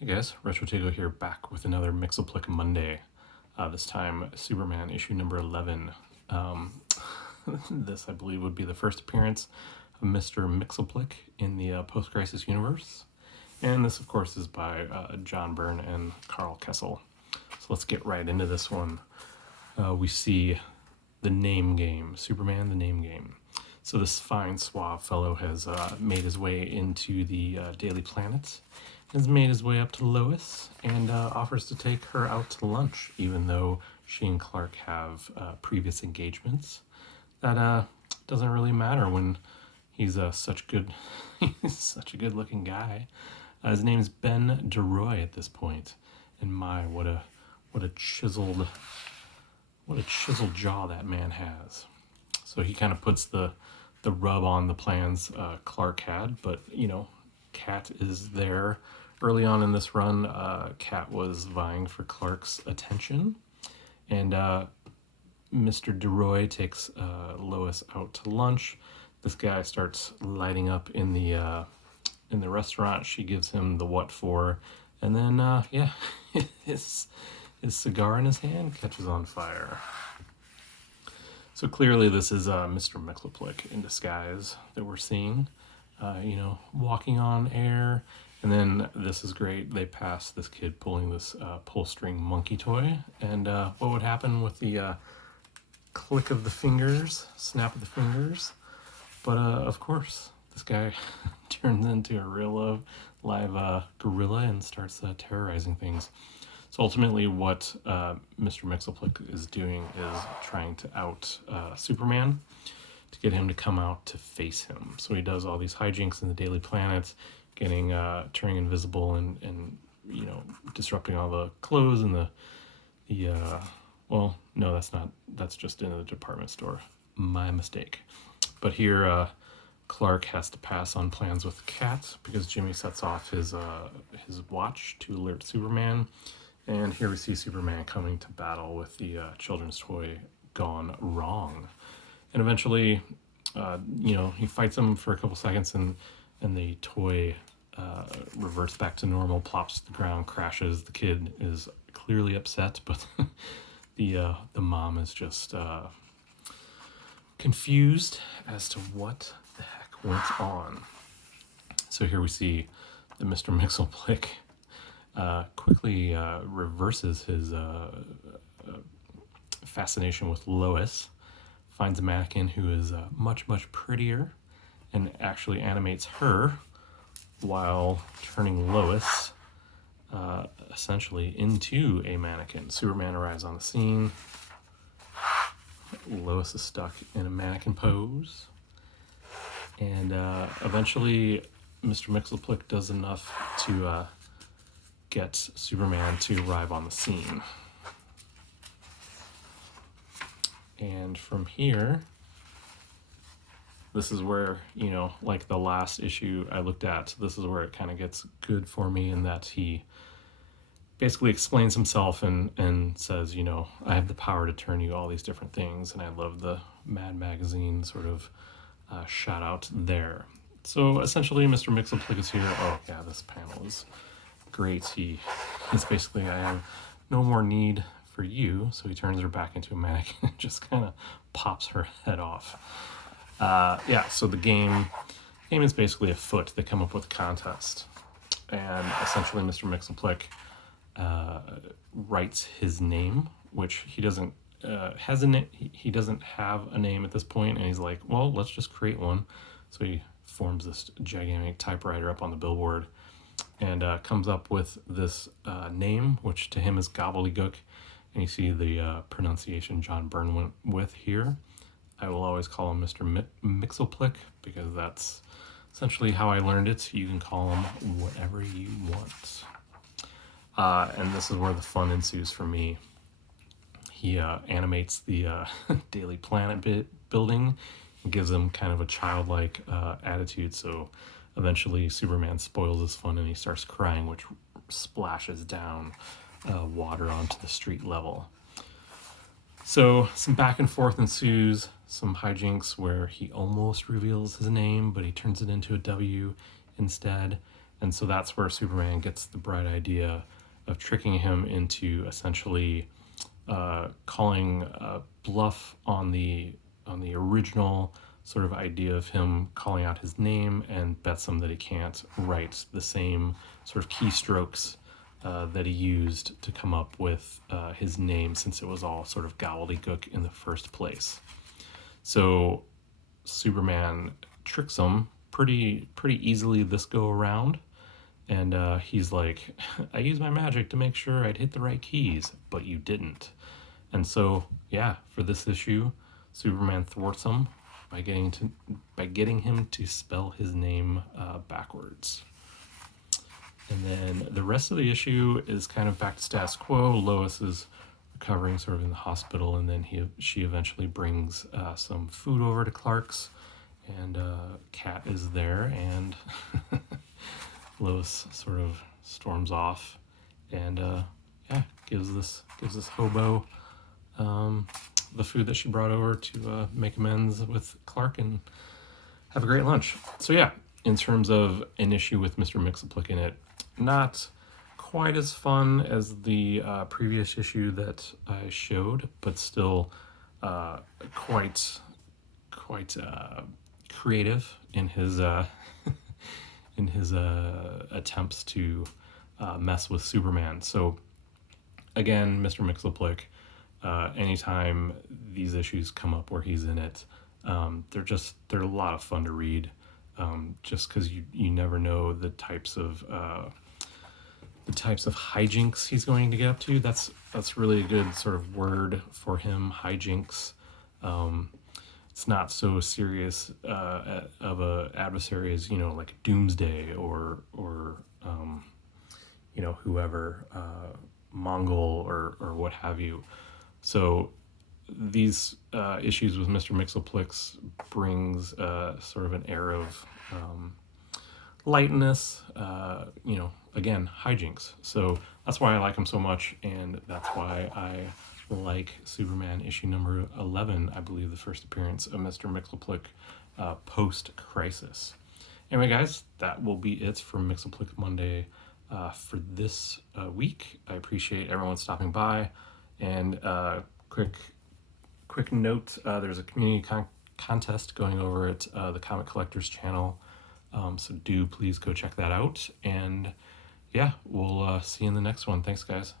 Hey guys, RetroTago here, back with another Myxlplyx Monday. This time, Superman issue number 11. This, I believe, would be the first appearance of Mr. Myxlplyx in the post-crisis universe. And this, of course, is by John Byrne and Carl Kessel. So let's get right into this one. We see the name game, Superman the name game. So this fine, suave fellow has made his way into the Daily Planet, has made his way up to Lois, and offers to take her out to lunch, even though she and Clark have previous engagements. That doesn't really matter when he's such he's such a good-looking guy. His name's Ben DeRoy at this point, and my, what a chiseled jaw that man has. So he kind of puts the rub on the plans Clark had, but you know, Kat is there. Early on in this run, Kat was vying for Clark's attention, and Mr. DeRoy takes Lois out to lunch. This guy starts lighting up in the restaurant. She gives him the what for, and then yeah, his cigar in his hand catches on fire. So clearly this is Mr. Myxlplyx in disguise that we're seeing, you know, walking on air. And then this is great. They pass this kid pulling this pull string monkey toy. And what would happen with the click of the fingers, snap of the fingers? But of course, this guy turns into a real live gorilla and starts terrorizing things. So ultimately what Mr. Myxlplyx is doing is trying to out Superman to get him to come out to face him. So he does all these hijinks in the Daily Planet, getting turning invisible and you know, disrupting all the clothes and the well, no, that's just in the department store. My mistake. But here Clark has to pass on plans with Kat because Jimmy sets off his watch to alert Superman. And here we see Superman coming to battle with the children's toy gone wrong. And eventually, you know, he fights him for a couple seconds and the toy reverts back to normal, plops to the ground, crashes. The kid is clearly upset, but the mom is just confused as to what the heck went on. So here we see that Mr. Myxlplyx quickly reverses his fascination with Lois, finds a mannequin who is much prettier, and actually animates her while turning Lois essentially into a mannequin. Superman arrives on the scene. Lois is stuck in a mannequin pose, and eventually Mr. Myxlplyx does enough to get Superman to arrive on the scene. And from here, this is where, you know, like the last issue I looked at, this is where it kind of gets good for me, in that he basically explains himself and says, you know, I have the power to turn you all these different things. And I love the Mad Magazine sort of shout out there. So essentially Mr. Myxlplyx is here. Oh yeah, this panel is great. He's basically, I have no more need for you. So he turns her back into a mannequin and just kind of pops her head off. Yeah, so the game is basically afoot. They come up with a contest, and essentially Mr. Myxlplyx writes his name, which he doesn't he doesn't have a name at this point, and he's like, well, let's just create one. So he forms this gigantic typewriter up on the billboard and comes up with this name, which to him is gobbledygook. And you see the pronunciation John Byrne went with here. I will always call him Mr. Myxlplyx because that's essentially how I learned it. You can call him whatever you want. And this is where the fun ensues for me. He animates the Daily Planet building and gives them kind of a childlike attitude. So eventually Superman spoils his fun and he starts crying, which splashes down water onto the street level. So some back and forth ensues, some hijinks where he almost reveals his name, but he turns it into a W instead. And so that's where Superman gets the bright idea of tricking him into essentially calling bluff on the original sort of idea of him calling out his name, and bets him that he can't write the same sort of keystrokes that he used to come up with his name, since it was all sort of gobbledygook in the first place. So Superman tricks him pretty easily this go around, and he's like, I used my magic to make sure I'd hit the right keys, but you didn't. And so, yeah, for this issue, Superman thwarts him by getting him to spell his name backwards. And then the rest of the issue is kind of back to status quo. Lois is recovering sort of in the hospital, and then she eventually brings some food over to Clark's, and Kat is there, and Lois sort of storms off, and yeah, gives this hobo the food that she brought over to make amends with Clark and have a great lunch. So yeah, in terms of an issue with Mr. Myxlplyx in it, not quite as fun as the previous issue that I showed, but still quite creative in his in his attempts to mess with Superman. So again, Mr. Myxlplyx, anytime these issues come up where he's in it, they're a lot of fun to read, just because you never know the types of hijinks he's going to get up to. That's really a good sort of word for him, hijinks. It's not so serious of a adversary as, like Doomsday or whoever, Mongol or what have you. So these issues with Mr. Myxlplyx brings sort of an air of lightness, again, hijinks. So that's why I like him so much, and that's why I like Superman issue number 11, I believe, the first appearance of Mr. Myxlplyx post-Crisis. Anyway, guys, that will be it for Myxlplyx Monday for this week. I appreciate everyone stopping by, and quick note, there's a community contest going over at the Comic Collectors channel, so do please go check that out, and yeah, we'll see you in the next one. Thanks, guys.